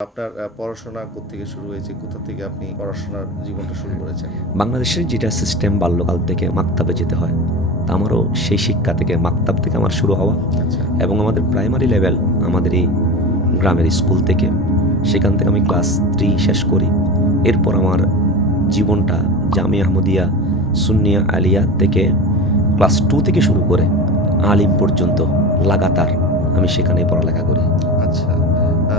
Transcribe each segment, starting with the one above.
আপনার পড়াশোনা থেকে শুরু হয়েছে? কোথা থেকে আপনি পড়াশোনার জীবনটা শুরু করেছেন? বাংলাদেশের যেটা সিস্টেম বাল্যকাল থেকে মাক্তাবে যেতে হয় তা আমারও সেই শিক্ষা থেকে মাক্তাব থেকে আমার শুরু হওয়া আচ্ছা। এবং আমাদের প্রাইমারি লেভেল আমাদের এই গ্রামের স্কুল থেকে সেখান থেকে আমি ক্লাস থ্রি শেষ করি। এরপর আমার জীবনটা জামিয়া আহমদিয়া সুন্নিয়া আলিয়া থেকে ক্লাস টু থেকে শুরু করে আলিম পর্যন্ত লাগাতার আমি সেখানে পড়ালেখা করি। আচ্ছা।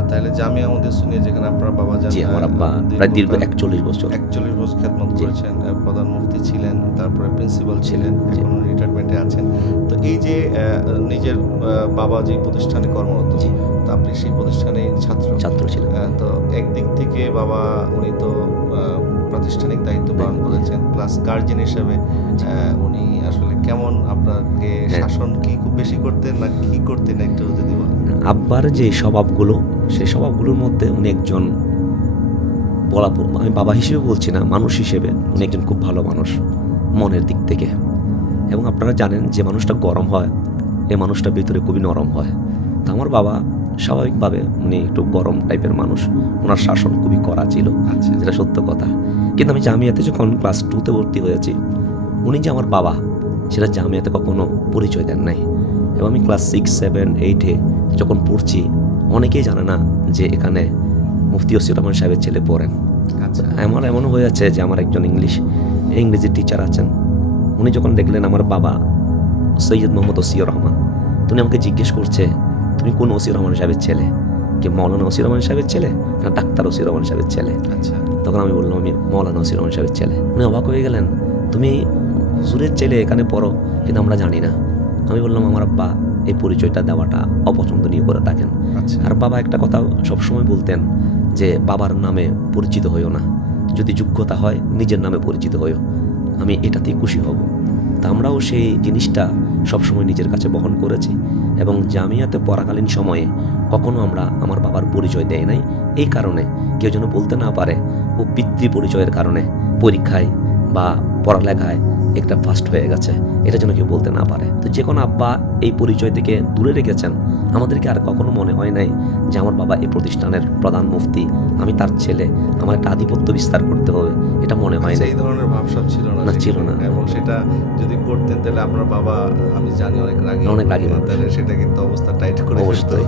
তাহলে জামিয়া আমাদের শুনিয়ে যেখানে আপনার বাবা যান জি আমার আব্বা প্রায় দীর্ঘ একচল্লিশ বছর একচল্লিশ বছর খ্যাতমত। করেছেন প্রধান মুফতি ছিলেন তারপরে প্রিন্সিপাল ছিলেন। এখন রিটায়ারমেন্টে আছেন তো এই যে নিজের বাবা যে প্রতিষ্ঠানে কর্মরত। তো আপনি সেই প্রতিষ্ঠানে ছাত্র ছাত্র আহ, তো একদিক থেকে বাবা উনি তো প্রাতিষ্ঠানিক দায়িত্ব পালন করেছেন প্লাস গার্জেন হিসেবে উনি আসলে কেমন আপনাকে হ্যাঁ। শাসন কি খুব বেশি করতেন না কি করতেন একটু যদি বলেন আব্বার যে স্বভাবগুলো সেই স্বভাবগুলোর মধ্যে উনি একজন বলা আমি বাবা হিসেবে বলছি না মানুষ হিসেবে উনি একজন খুব ভালো মানুষ মনের দিক থেকে। এবং আপনারা জানেন যে মানুষটা গরম হয় এ মানুষটা ভিতরে খুবই নরম হয়। তো আমার বাবা স্বাভাবিকভাবে উনি একটু গরম টাইপের মানুষ ওনার শাসন খুবই করা ছিল আচ্ছা। যেটা সত্য কথা। কিন্তু আমি জামিয়াতে যখন ক্লাস টুতে ভর্তি হয়েছি উনি যে আমার বাবা সেটা জামিয়াতে কখনো পরিচয় দেন নাই। এবং আমি ক্লাস সিক্স সেভেন এইটে যখন পড়ছি অনেকেই জানে না যে এখানে মুফতি ওসির রহমান সাহেবের ছেলে পড়েন। আচ্ছা। আমার এমন হয়েছে যে আমার একজন ইংলিশ ইংরেজি টিচার আছেন। উনি যখন দেখলেন আমার বাবা সৈয়দ মোহাম্মদ ওসিউর রহমান তো উনি আমাকে জিজ্ঞেস করছে তুমি কোন ওসির রহমান সাহেবের ছেলে? কি মৌলানা ওসির রহমান সাহেবের ছেলে? না ডাক্তার ওসির রহমান সাহেবের ছেলে? আচ্ছা। তখন আমি বললাম আমি মৌলানা ওসির রহমান সাহেবের ছেলে। উনি অবাক হয়ে গেলেন তুমি হুজুরের ছেলে এখানে পড়ো কিন্তু আমরা জানি না। আমি বললাম আমার আব্বা এই পরিচয়টা দেওয়াটা অপছন্দনীয় করে থাকেন। আচ্ছা। আর বাবা একটা কথা সবসময় বলতেন যে বাবার নামে পরিচিত হইও না। যদি যোগ্যতা হয় নিজের নামে পরিচিত হইও। আমি এটাতেই খুশি হব। তা আমরাও সেই জিনিসটা সবসময় নিজের কাছে বহন করেছি এবং জামিয়াতে পড়াকালীন সময়ে কখনো আমরা আমার বাবার পরিচয় দেয় নাই। এই কারণে কেউ যেন বলতে না পারে ও পিতৃ পরিচয়ের কারণে পরীক্ষায় বা পড়ালেখায় একটা ফার্স্ট হয়ে গেছে এটা যেন কেউ বলতে না পারে তো যে কোনো আব্বা এই পরিচয় থেকে দূরে রেখেছেন আমাদেরকে আর কখনো মনে হয় নাই যে আমার বাবা এই প্রতিষ্ঠানের প্রধান মুফতি আমি তার ছেলে আমার একটা আধিপত্য বিস্তার করতে হবে এটা মনে হয় আচ্ছা, নাই এই ধরনের ভাবসাব ছিল না না, ছিল না। এবং সেটা যদি করতেন তাহলে আপনার বাবা আমি জানি অনেক রাগী অনেক রাগী। তাহলে সেটা কিন্তু অবস্থা টাইট করে। অবশ্যই।